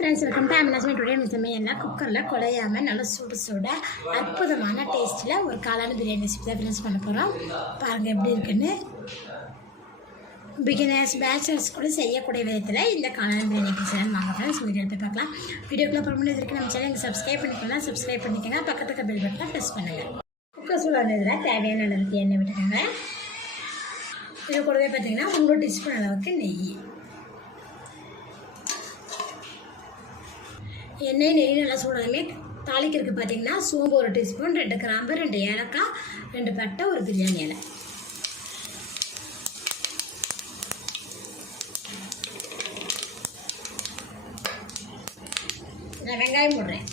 Friends welcome to அமினாஸ்மே today சமையல்னா குக்கரில் குழையாமல் நல்லா சுடு சுட அற்புதமான டேஸ்ட்டில் ஒரு காலான பிரியாணி ரெசிபி தான் ஃப்ரெண்ட்ஸ் பண்ண போகிறோம் பாருங்கள் எப்படி இருக்குன்னு. பிகினர்ஸ் பேச்சுலர்ஸ் கூட செய்யக்கூடிய விதத்தில் இந்த காலான பிரியாணி செய்யலாம் வாங்க ஃப்ரெண்ட்ஸ் வீடியோ போய் பார்க்கலாம். வீடியோக்குள்ளே போகிற முடியாது இருக்கு நம்ம சேனல் சப்ஸ்கிரைப் பண்ணிக்கலாம் சப்ஸ்கிரைப் பண்ணிக்கோங்க. பக்கத்துக்கு பில் பட்டனை ப்ரெஸ் பண்ணுங்கள் குக்கர் சூடானதில் தேவையான அளவுக்கு எண்ணெய் விட்டுக்கோங்க. இது கூடவே பார்த்தீங்கன்னா மூணு டீஸ்பூன் அளவுக்கு நெய். எண்ணெய் நெய் நல்லா சூடாலுமே தாளிக்கிறதுக்கு பார்த்தீங்கன்னா சோம்பு ஒரு டீஸ்பூன் ரெண்டு கிராம்பு ரெண்டு ஏலக்காய் ரெண்டு பட்டை ஒரு பிரியாணி இலை. நான் வெங்காயம் போடுறேன்.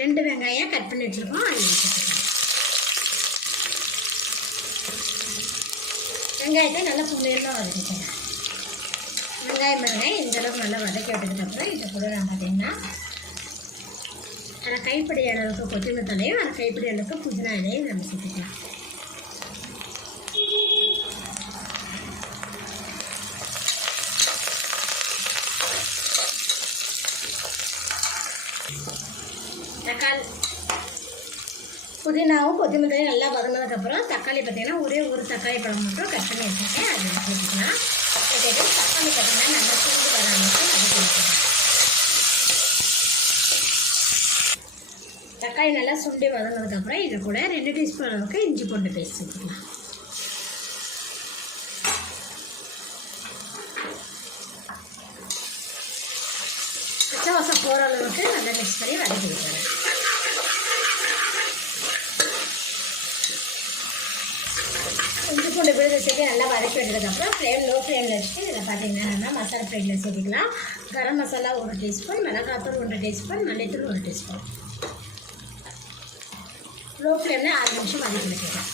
ரெண்டு வெங்காயம் கட் பண்ணி வச்சுருக்கோம். வெங்காயத்தை நல்லா புண்ணியமாக வதக்கிக்கிறேன் வெங்காயம் பாருங்க. இந்த அளவுக்கு நல்லா வதக்கி விட்டதுக்கப்புறம் இதை கூட நான் பார்த்தீங்கன்னா அரை கைப்பிடி அளவுக்கு கொத்தமல்லி தலையும் அரை கைப்பிடி அளவுக்கு புதினா இலையும் நம்ம சேர்த்துக்கலாம். தக்காளி புதினாவும் கொத்தமல்லி நல்லா வதங்கினதுக்கப்புறம் தக்காளி பார்த்தீங்கன்னா ஒரே ஒரு தக்காளி பழம் மட்டும் கட் பண்ணி வச்சுருக்கேன். அதை சேர்த்துக்கலாம். சேர்த்துட்டு தக்காளி பார்த்தீங்கன்னா நல்லா சூடு வர அளவுக்கு தக்காளி நல்லா சுண்டி வதங்கினதுக்கப்புறம் இது கூட ரெண்டு டீஸ்பூன் அளவுக்கு இஞ்சி பூண்டு பேஸ்ட் சேர்த்துக்கலாம் பச்சை வாசம் போகிற அளவுக்கு நல்லா மிக்ஸ் பண்ணி வதக்கி விட்டுறேன். பூண்டு விழுத சேர்த்து நல்லா வதக்கி விட்டதுக்கப்புறம் ஃப்ளேம் லோ ஃப்ளேமில் வச்சுட்டு இதில் பார்த்தீங்கன்னா நம்ம மசாலா ஃப்ளேமில் சேர்த்துக்கலாம். கரம் மசாலா ஒரு டீஸ்பூன் மிளகாத்தூள் ஒன்று டீஸ்பூன் மல்லித்தூள் ஒரு டீஸ்பூன் லோ ஃப்ளேமில் ஆறு நிமிஷம் வதக்கி விட்டுக்கலாம்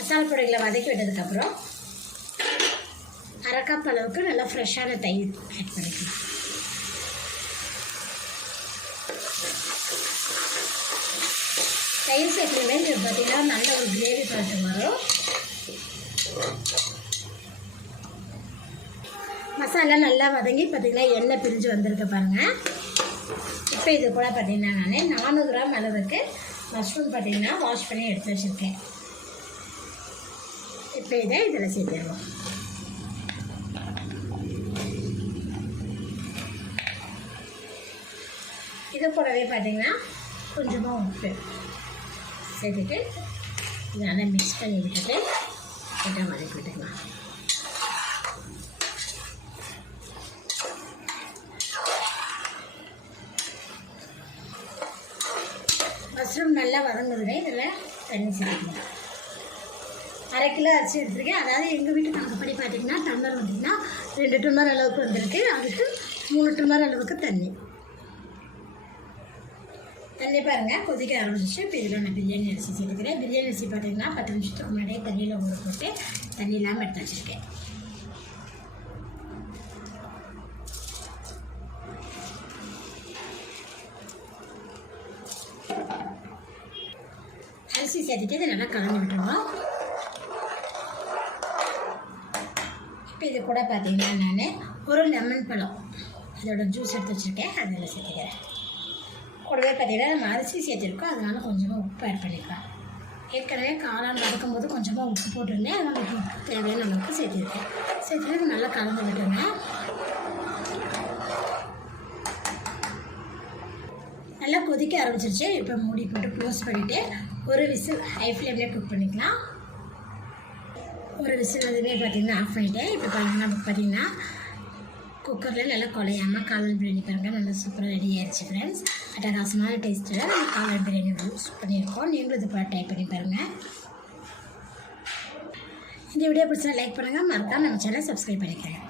மசாலா பொடிகளை வதக்கி விட்டதுக்கப்புறம் அரை கப் அளவுக்கு நல்லா ஃப்ரெஷ்ஷான தயிர் ஆட் பண்ணிக்கலாம். தயிர் சேர்க்கணுமே இது பார்த்தீங்கன்னா நல்ல ஒரு கிரேவி பழத்து வரும். மசாலா நல்லா வதங்கி பார்த்தீங்கன்னா எண்ணெய் பிரிஞ்சு வந்திருக்கு பாருங்கள் இப்போ இது கூட பார்த்தீங்கன்னா நான் நானூறு கிராம் அளவுக்கு மஷ்ரூம் பார்த்தீங்கன்னா வாஷ் பண்ணி எடுத்து வச்சுருக்கேன். இப்போ இதை இதில் சேர்த்துருவோம் இது கூடவே பார்த்தீங்கன்னா கொஞ்சமாக உப்பு. சேர்த்துட்டு நல்லா மிக்ஸ் பண்ணி விட்டுட்டு கொஞ்சம் வதக்கி விட்டுக்கலாம் மஷ்ரூம் நல்லா வதங்குதுனே இதில் தண்ணி சேர்த்துக்கலாம். அரை கிலோ அரிசி எடுத்துருக்கேன். அதாவது எங்கள் வீட்டு கணக்குப்படி பார்த்தீங்கன்னா டம்ளர் வந்தீங்கன்னா ரெண்டு டம்ளர் அளவுக்கு வந்திருக்கு. அதுக்கு மூணு டம்ளர் அளவுக்கு தண்ணி. தண்ணி பாருங்கள் கொதிக்க ஆரம்பிச்சிச்சு இப்போ இதில் நான் பிரியாணி அரிசி சேர்த்துக்கிறேன். பிரியாணி அரிசி பார்த்தீங்கன்னா பத்து நிமிஷத்துக்கு முன்னாடியே தண்ணியில் ஊற போட்டு தண்ணி இல்லாமல் எடுத்து வச்சுருக்கேன். அரிசி சேர்த்துட்டு இதை நல்லா கலந்து விட்டுருவோம். இப்போ இது கூட பார்த்தீங்கன்னா நான் ஒரு லெமன் பழம். அதோட ஜூஸ் எடுத்து வச்சுருக்கேன். அதில் சேர்த்துக்கிறேன். கூடவே பார்த்தீங்கன்னா நம்ம அரிசி சேர்த்துருக்கோம் அதனால் கொஞ்சமாக உப்பு ஆட் பண்ணிக்கலாம். ஏற்கனவே காளான் வறுக்கும்போது கொஞ்சமாக உப்பு போட்டிருந்தேன். அதனால் உப்பு தேவையான அளவுக்கு சேர்த்துருக்கேன். சேர்த்துட்டு நல்லா கலந்து விட்டுருங்க. நல்லா கொதிக்க ஆரம்பிச்சிருச்சு. இப்போ மூடி போட்டு க்ளோஸ் பண்ணிவிட்டு ஒரு விசில் ஹை ஃப்ளேம்லேயே குக் பண்ணிக்கலாம். ஒரு விசில் வந்ததுமே பார்த்தீங்கன்னா ஆஃப் பண்ணிட்டேன் இப்போ பார்த்தீங்கன்னா பார்த்தீங்கன்னா குக்கரில் நல்லா குலையாமல் காளான் பிரியாணி பாருங்கள் நல்லா சூப்பராக ரெடி ஆயிடுச்சு ஃப்ரெண்ட்ஸ் அட்டகாசமான டேஸ்ட்டில் நம்ம காளான் பிரியாணி யூஸ் பண்ணியிருக்கோம். நீங்களும் இது போல ட்ரை பண்ணி பாருங்கள் இந்த வீடியோ பிடிச்சா லைக் பண்ணுங்கள் மறக்காம நம்ம சேனல் சப்ஸ்கிரைப் பண்ணிக்கிறேன்